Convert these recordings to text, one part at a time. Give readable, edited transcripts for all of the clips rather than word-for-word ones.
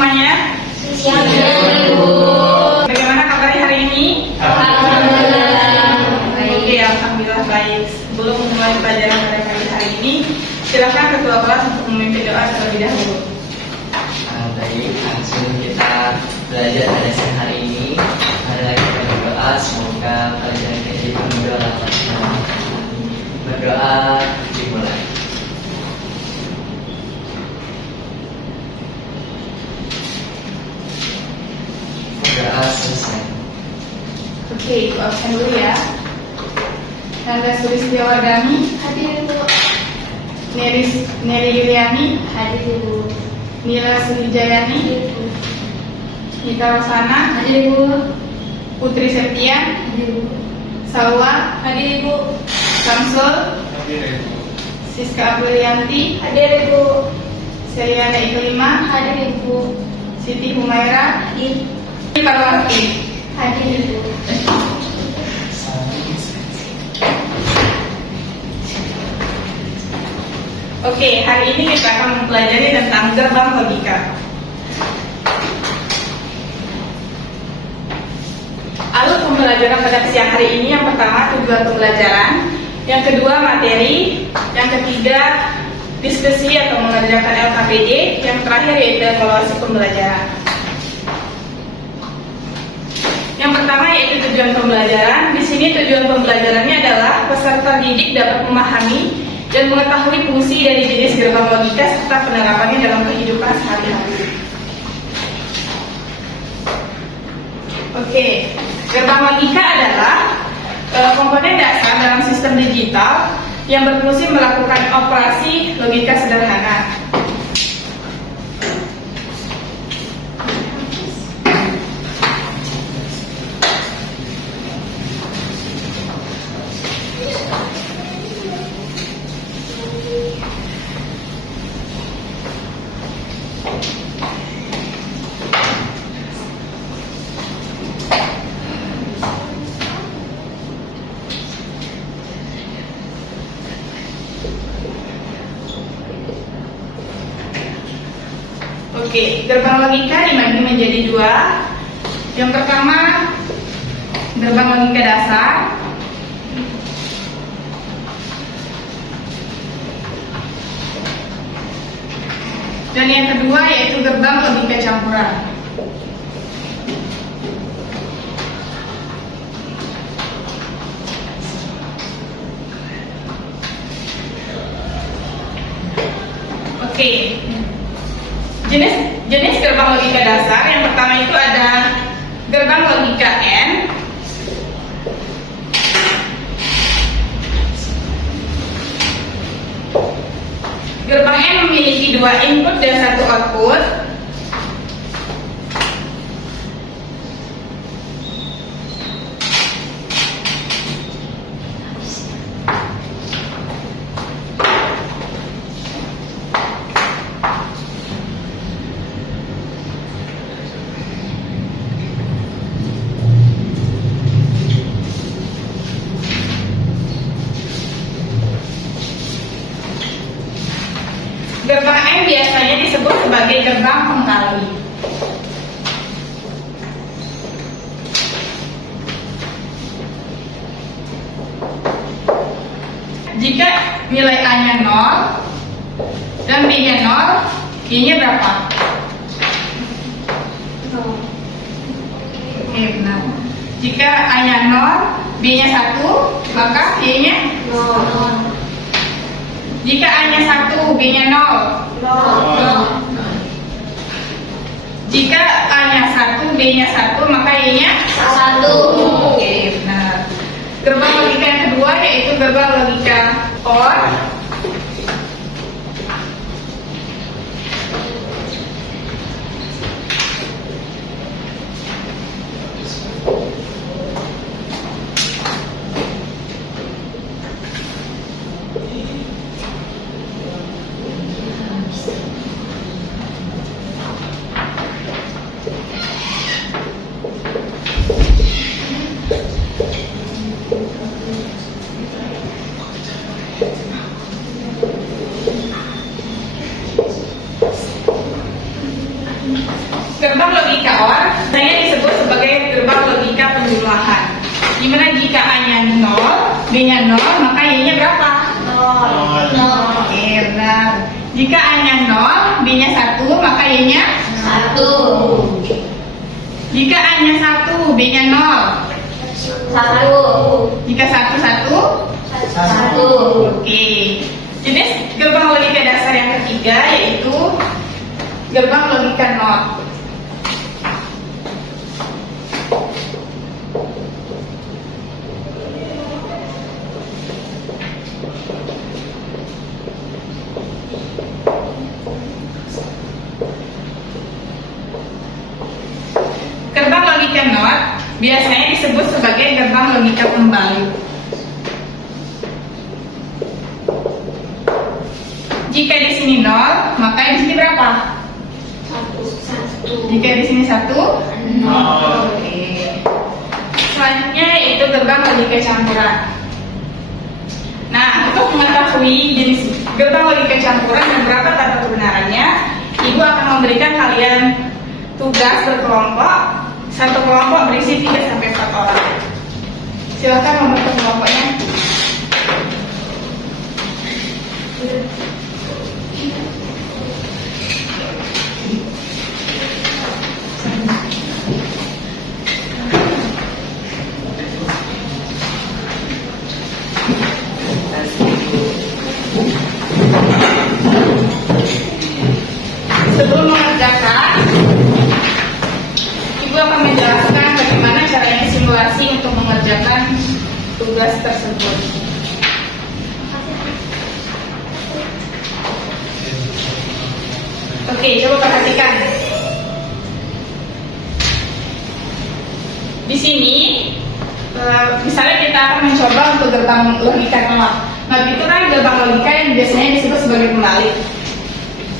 semuanya? Siap, Ibu. Bagaimana kabarnya hari ini? Alhamdulillah. Oke, alhamdulillah baik. Sebelum memulai pelajaran pada pagi hari ini, silakan ketua kelas untuk memimpin doa terlebih dahulu. Baik, langsung kita belajar pada siang hari ini. Mari kita berdoa, semoga pelajaran kita dipenuhi oleh Allah SWT. Berdoa dimulai. Berdoa selesai. Oke, Ibu absen dulu ya. Nanda Sulistiawardani, Hadir, Ibu. Neri Yuliani, Hadir, Ibu. Nila Sulijayani, Ibu. Nita Rosana, Hadir, Ibu. Putri Septian, Hadir, Ibu. Salwa, Hadir, Ibu. Samsul, Siska Aprilianti, Hadir, Ibu. Seliana Iklima, Hadir, Ibu. Siti Humaira, Hadir. Parwanti. Hadir, Ibu. Oke, hari ini kita akan mempelajari tentang gerbang logika. Alur pembelajaran pada siang hari ini, yang pertama tujuan pembelajaran, yang kedua materi, yang ketiga diskusi atau mengerjakan LKPD, yang terakhir yaitu evaluasi pembelajaran. Yang pertama yaitu tujuan pembelajaran. Di sini tujuan pembelajarannya adalah peserta didik dapat memahami dan mengetahui fungsi dari jenis gerbang logika serta penerapannya dalam kehidupan sehari-hari. Oke, gerbang logika adalah komponen dasar dalam sistem digital yang berfungsi melakukan operasi logika sederhana. Oke, gerbang logika dibagi menjadi dua. Yang pertama, gerbang logika dasar. Dan yang kedua yaitu gerbang logika campuran. Oke. Jenis gerbang logika dasar yang pertama itu ada gerbang logika N, gerbang N memiliki dua input dan satu output. Gerbang M biasanya disebut sebagai gerbang pengkali. Jika nilai A-nya 0 dan B-nya 0, Y-nya berapa? 0. Oke, benar. Jika A-nya 0, B-nya 1, maka Y-nya 0. jika A-nya 1, B-nya 0. 0. Jika A-nya 1, B-nya 1, maka Y-nya 1. Oke, benar. Gerbang logika yang kedua yaitu gerbang logika OR. Gerbang logika OR saya disebut sebagai gerbang logika penjumlahan. Dimana jika A-nya 0, B-nya 0, maka Y-nya berapa? 0. Oke, benar. Jika A-nya 0, B-nya 1, maka Y-nya 1. Jika A-nya 1, B-nya 0. 1. Jika 1, 1. Oke. Jenis gerbang logika dasar yang ketiga yaitu gerbang logika NOT. Gerbang logika NOT biasanya disebut sebagai gerbang logika kembali. Jika di sini 0, maka di sini berapa? 1. Jika di sini 1, 0. Oke. Selanjutnya yaitu gerbang logika campuran. Nah, untuk mengetahui jenis gerbang logika campuran dan berapa tanda kebenarannya, Ibu akan memberikan kalian tugas berkelompok. Satu kelompok berisi 3-4 orang. Silakan membentuk kelompoknya. Sebelum mengerjakan, Ibu akan menjelaskan bagaimana caranya simulasi untuk mengerjakan tugas tersebut. Oke, coba perhatikan. Di sini, misalnya kita akan mencoba untuk gerbang logika NOT. NOT itu kan gerbang logika yang biasanya disebut sebagai pembalik.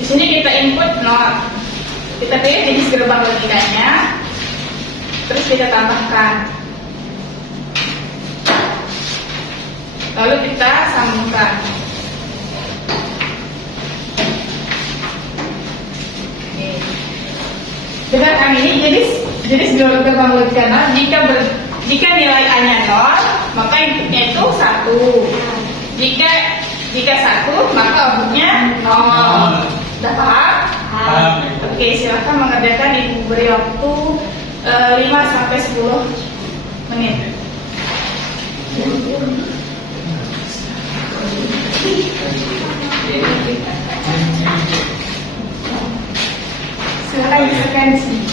Di sini kita input NOT. Kita pilih jenis gerbang logikanya. Terus kita tambahkan, lalu kita sambungkan. Dengan kan ini jenis gerbang logika NOT jika nilai A-nya 0, maka inputnya itu 1. Jika 1, maka outputnya 0. Sudah paham? Oke, silakan mengerjakan. Ibu beri waktu 5-10 menit. Silakan diserahkan di sini.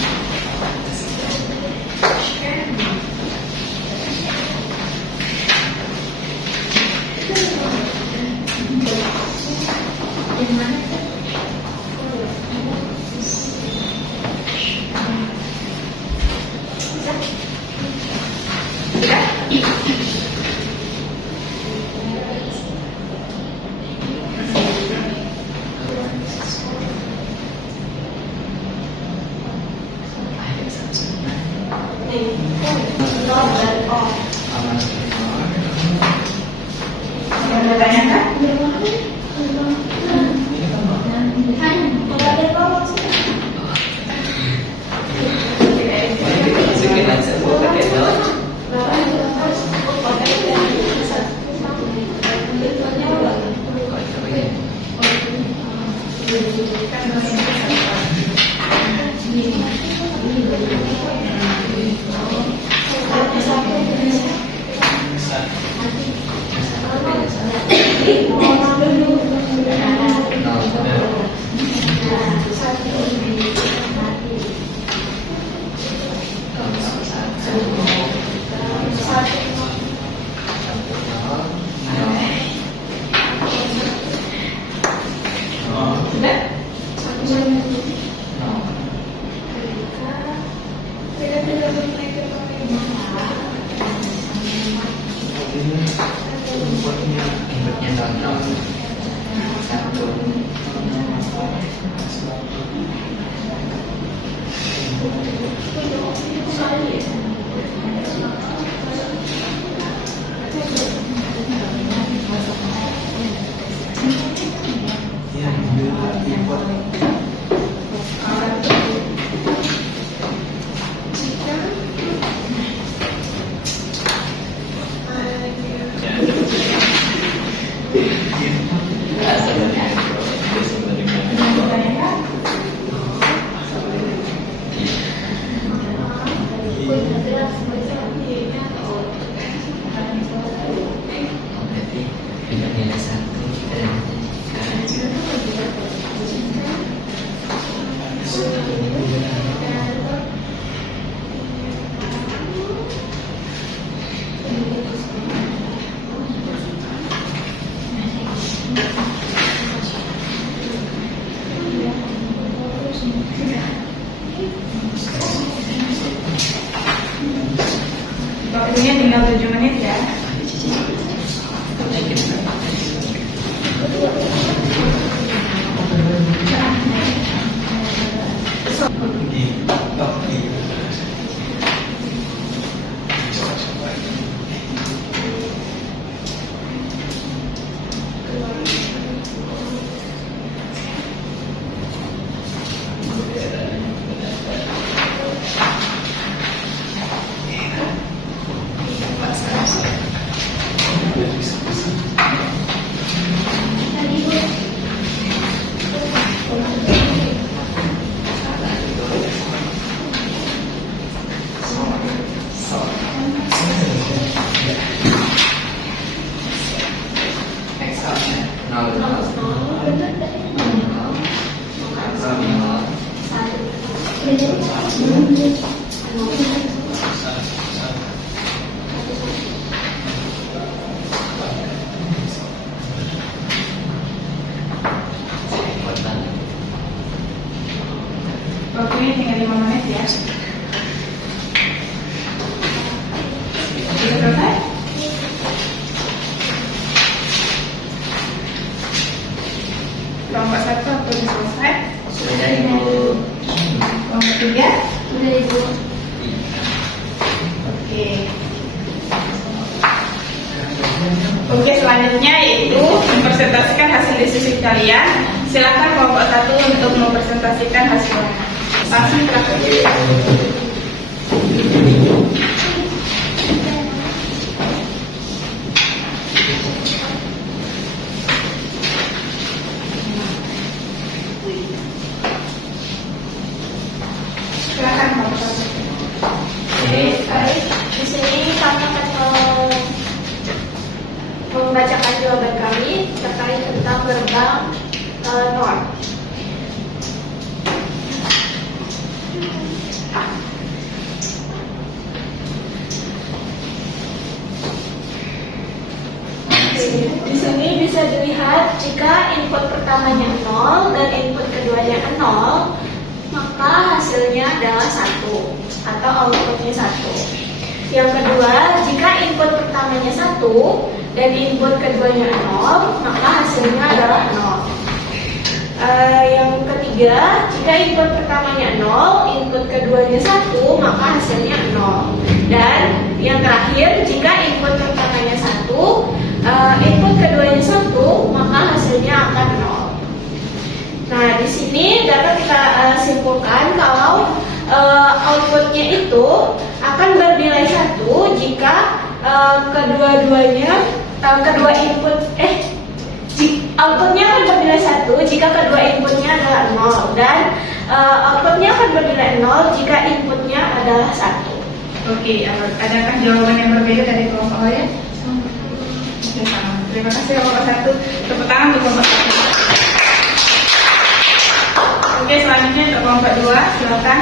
Berarti dengan nilai 1 kita menjanjikan Waktunya tinggal 7 menit ya. Waktunya tinggal 5 menit ya. Sudah selesai? Kelompok 1 waktu selesai. sudah Ibu. Kelompok 3. Udah Ibu. Oke. Oke, selanjutnya yaitu mempresentasikan hasil diskusi kalian. Silakan kelompok 1 untuk mempresentasikan hasilnya. Langsung praktek. Silakan kelompok 1. Oke, Baik, di sini kami akan membacakan jawaban kami terkait tentang gerbang norm. Di sini bisa dilihat jika input pertamanya 0 dan input keduanya 0, maka hasilnya adalah 1 atau outputnya 1. Yang kedua, jika input pertamanya 1 dan input keduanya 0, maka hasilnya adalah 0. Yang ketiga, jika input pertamanya 0, input keduanya 1, maka hasilnya 0. Dan yang terakhir, jika input pertamanya 1, input keduanya 1, maka hasilnya akan 0. Nah, di sini dapat kita simpulkan kalau outputnya itu akan bernilai 1 jika kedua input outputnya akan bernilai 1 jika kedua inputnya adalah 0 dan outputnya akan bernilai 0 jika inputnya adalah 1. Oke, adakah jawaban yang berbeda dari kelompok lain? Oke, sama. Terima kasih kelompok 1. Tepuk tangan untuk kelompok 1. Oke, selanjutnya untuk kelompok 2, silakan.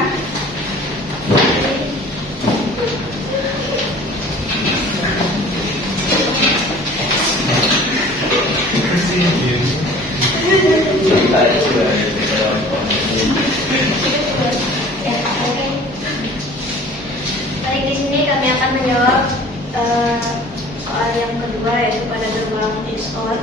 Baik, di sini kami akan menjawab soal yang kedua, yaitu pada gerbang XOR.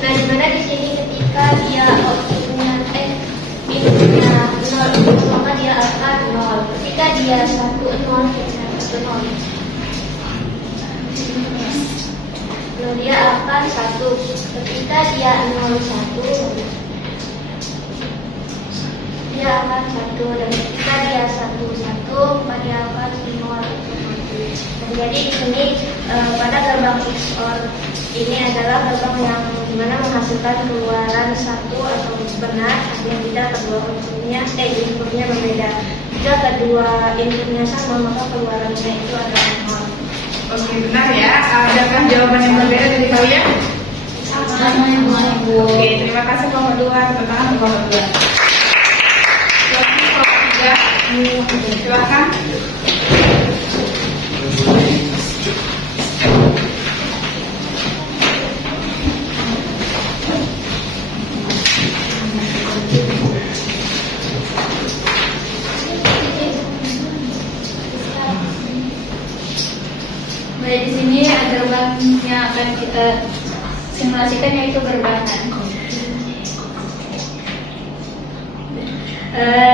Nah, dimana di sini ketika dia outputnya inputnya 0, maka dia akan 0. Ketika dia 1, 0, dia akan 1. Ketika dia 0, 1, dia akan 1. Dan ketika dia 1, 1, maka dia akan 0. Dan jadi di sini pada gerbang XOR ini adalah gerbang yang dimana menghasilkan keluaran satu atau benar yang tidak kedua inputnya berbeda. Jika kedua inputnya sama maka keluarannya itu adalah nol. Oke, benar ya. Adakah jawaban yang berbeda dari kalian? Sama yang Ibu. Oke, terima kasih kelompok 2. Tepuk tangan untuk kelompok 2. Lagi kelompok 3. Silakan. Baik, di sini ada gerbang yang akan kita simulasikan yaitu berbahan.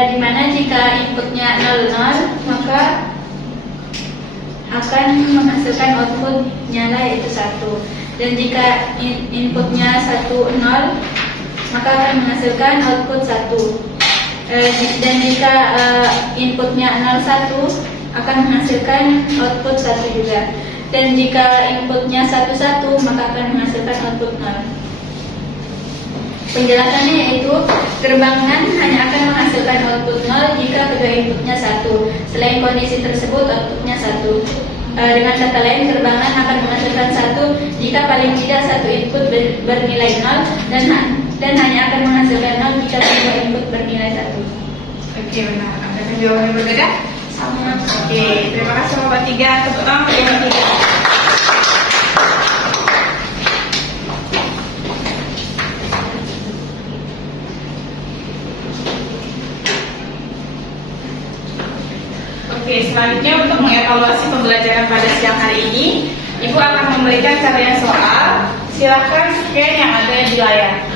Di mana jika inputnya 00 maka akan menghasilkan output nyala yaitu 1. Dan jika inputnya 10 maka akan menghasilkan output 1. Dan jika inputnya 01 akan menghasilkan output 1 juga. Dan jika inputnya 11 maka akan menghasilkan output 0. Penjelasannya yaitu gerbang NAND hanya akan menghasilkan output 0 jika kedua inputnya 1. Selain kondisi tersebut outputnya 1. Dengan kata lain, gerbang NAND akan menghasilkan 1 jika paling tidak satu input bernilai 0 dan hanya akan menghasilkan 0 jika kedua input bernilai 1. Oke, benar. Adakah jawaban yang berbeda? Sama. Oke, terima kasih kelompok 3. Tepuk tangan untuk kelompok 3. Oke, selanjutnya untuk mengevaluasi pembelajaran pada siang hari ini, Ibu akan memberikan caranya soal. Silakan scan yang ada di layar.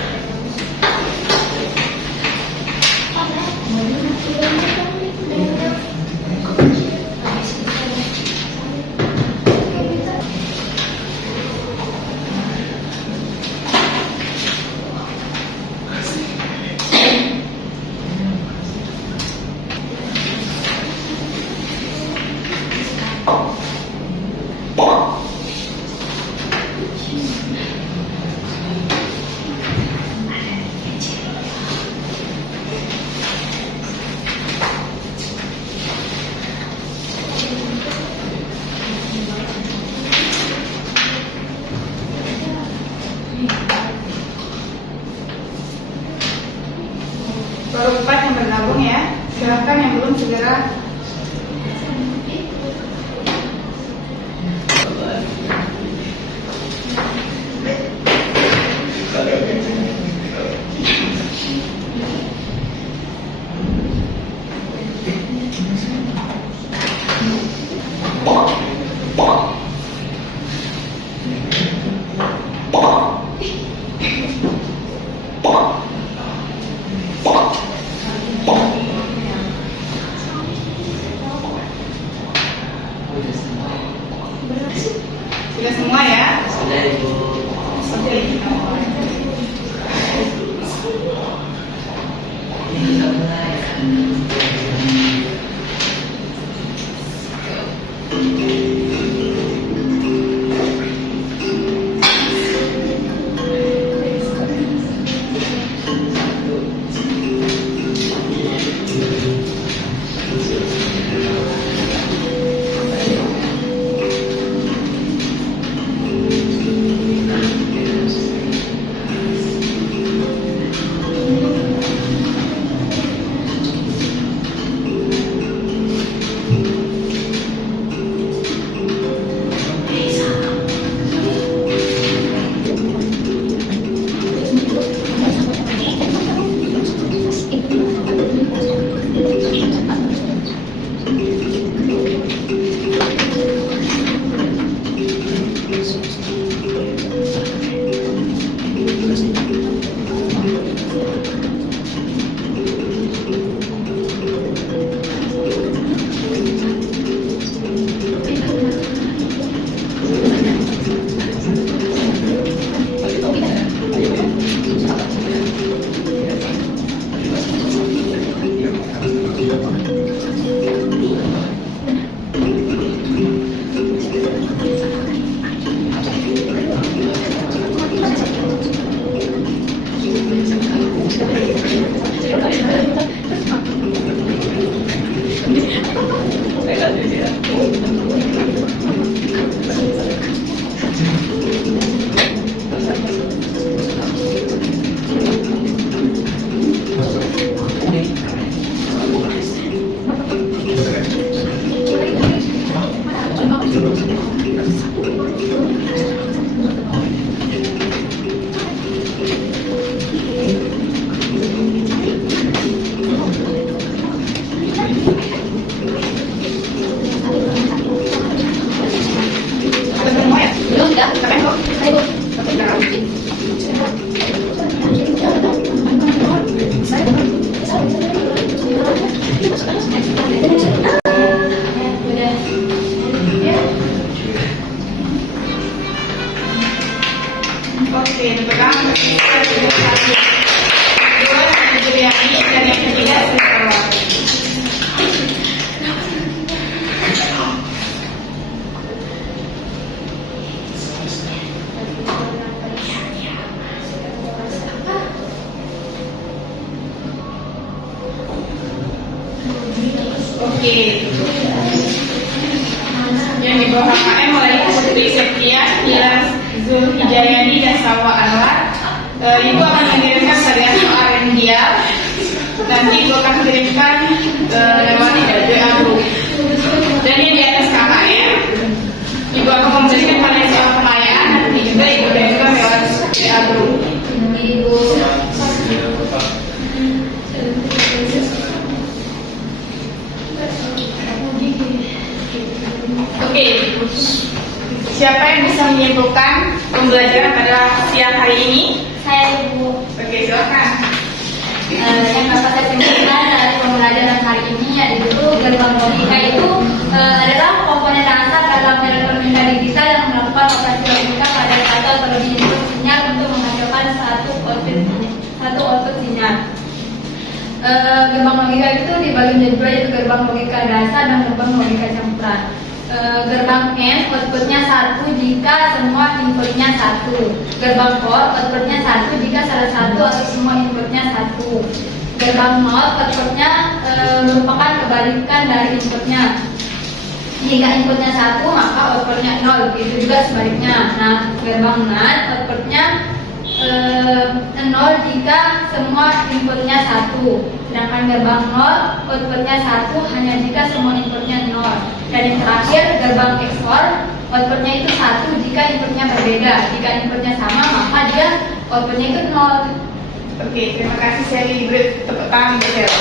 Baru 4 yang bergabung ya. Silakan yang belum segera. Sudah semua ya? Sudah Ibu. Oke. Kita mulai. Oke, yang pertama kedua Juliani dan yang ketiga Sulawesi. Oke. Yang di bawah HKM mulai Putri Septia, Ira Zulhijayani dan Salwa Anwar. Ibu akan mengirimkan hadiah soal remedial. Nanti Ibu akan kirimkan lewat WA group. Dan yang di atas KKM, Ibu akan memberikan pada soal kekayaan. Nanti juga Ibu kirimkan lewat WA group. Ibu. Oke, siapa yang bisa menyimpulkan pembelajaran pada siang hari ini? Saya Ibu. Oke, silakan. Yang dapat saya simpulkan dari pembelajaran hari ini yaitu gerbang logika itu adalah komponen dasar dalam elektronika digital yang melakukan operasi logika pada satu atau lebih input sinyal untuk menghasilkan satu output sinyal. Gerbang logika itu dibagi menjadi dua, yaitu gerbang logika dasar dan gerbang logika campuran. Gerbang N outputnya 1 jika semua inputnya 1. Gerbang OR outputnya 1 jika salah satu atau semua inputnya 1. Gerbang NOT outputnya merupakan kebalikan dari inputnya. Jika inputnya 1 maka outputnya 0. Begitu juga sebaliknya. Nah, gerbang NAND outputnya 0 jika semua inputnya 1. Sedangkan gerbang 0 outputnya 1 hanya jika semua inputnya 0. Dan yang terakhir gerbang XOR outputnya itu 1 jika inputnya berbeda. Jika inputnya sama maka dia outputnya itu 0. Oke, terima kasih Sally. Beri tepuk tangan buat Sally.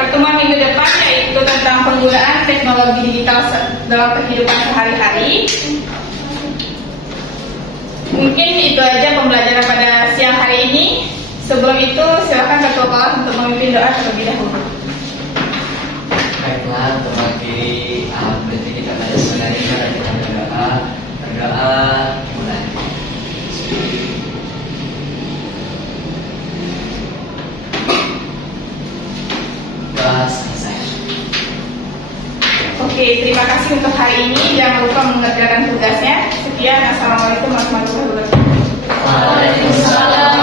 Pertemuan minggu depan yaitu tentang penggunaan teknologi digital dalam kehidupan sehari-hari. Mungkin itu aja pembelajaran pada siang hari ini. Sebelum itu silakan ketua kelas untuk memimpin doa terlebih dahulu. Baiklah, untuk mewakili berarti kita pada saudara ini dan kita berdoa mulai. Doa selesai. Oke, terima kasih untuk hari ini. Jangan lupa mengerjakan tugasnya. Sekian, assalamualaikum warahmatullahi wabarakatuh. Waalaikumsalam.